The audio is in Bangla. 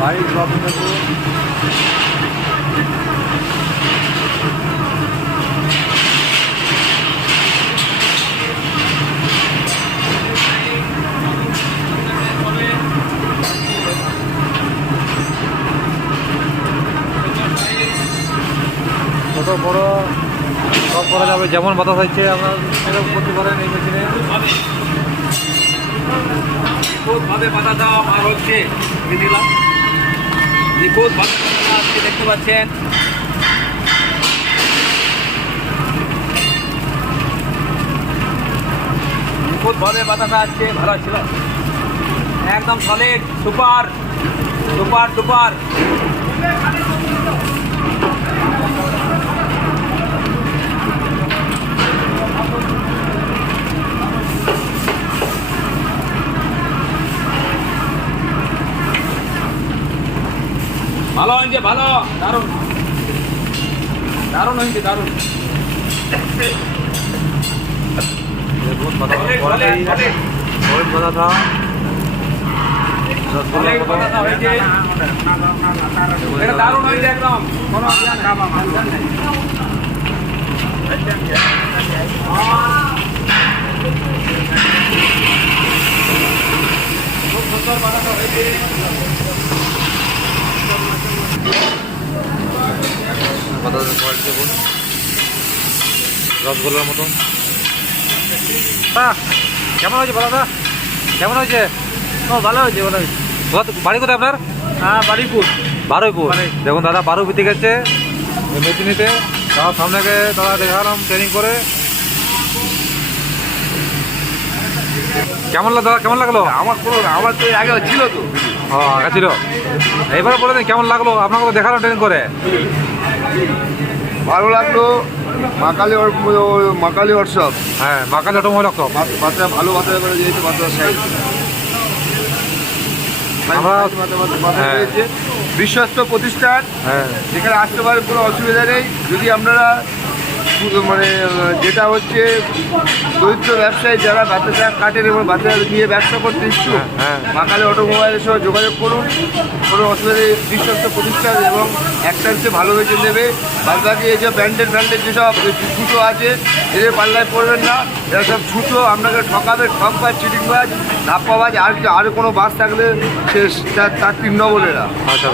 বাইক রবীন্দ্রপুর কত বড় সব করা যাবে, যেমন বাতাস হচ্ছে আপনার সেরকম করতে পারেন এই মেশিনে। নিখুঁতভাবে বাধা দেওয়া আর হচ্ছে দিলাম, নিখুঁতভাবে আজকে দেখতে পাচ্ছেন। নিখুঁতভাবে বাতাসা আসছে, ভালো ছিল একদম সলিড, সুপার সুপার সুপার। ভালো হয়েছে, ভালো, দারুণ দারুণ হয়েছে, দারুণ। দেখুন বাতাস হয়েছে, এটা দারুণ হয়েছে একদম। কোনো খুব সুন্দর বাতাসা হয়েছে। বাতাসের কোয়ালিটি দেখুন, রসগোল্লার মতন। কেমন হয়েছে বাতাসা? কেমন হয়েছে? ও ভালো হয়েছে, ভালো হয়েছে। বাড়ি কোথায় আপনার? হ্যাঁ, বারুইপুর। বারুইপুর। দেখুন দাদা বারুইপুর থেকে গেছে মেচিনিতে, তার সামনে দাদা দেখালাম ট্রেনিং করে। কেমন লাগলো দাদা, কেমন লাগলো? আমার তো আগে ছিল তো। ও আগে ছিল, এবারে বলে দিন কেমন লাগলো? আপনাকে তো দেখালাম ট্রেনিং করে। ভালো লাগলো। মাকালি হোয়াটসঅ্যাপ, হ্যাঁ মাকালি অটোমোবাইল ওয়ার্কশপ। বাচ্চা ভালো বাচ্চা করে যেহেতু বাচ্চা হ্যাঁ। বিশ্বস্ত প্রতিষ্ঠান, হ্যাঁ যেখানে আসতে পারে কোনো অসুবিধা নেই। যদি আপনারা মানে যেটা হচ্ছে দরিদ্র ব্যবসায়ী যারা বাচ্চা কাটেন এবং বাচ্চা নিয়ে ব্যবসা করতে ইচ্ছুক, হ্যাঁ। মাকালি অটোমোবাইলের সঙ্গে যোগাযোগ করুন। কোনো অসুবিধা নেই, বিশ্বস্ত প্রতিষ্ঠান এবং একটা হচ্ছে ভালো বেঁচে দেবে। বাদ বাকি এই যে ব্র্যান্ডেড যেসব ছুটো আছে এদের পাল্লায় পড়বেন না। এরা সব ছুটো, আপনাকে ঠকাবে, ঠকবাজ, চিটিংবাজ, ধাপ্পাবাজ। আরও কোনো বাস থাকলে সে তার 3 নম্বর এরা। আচ্ছা।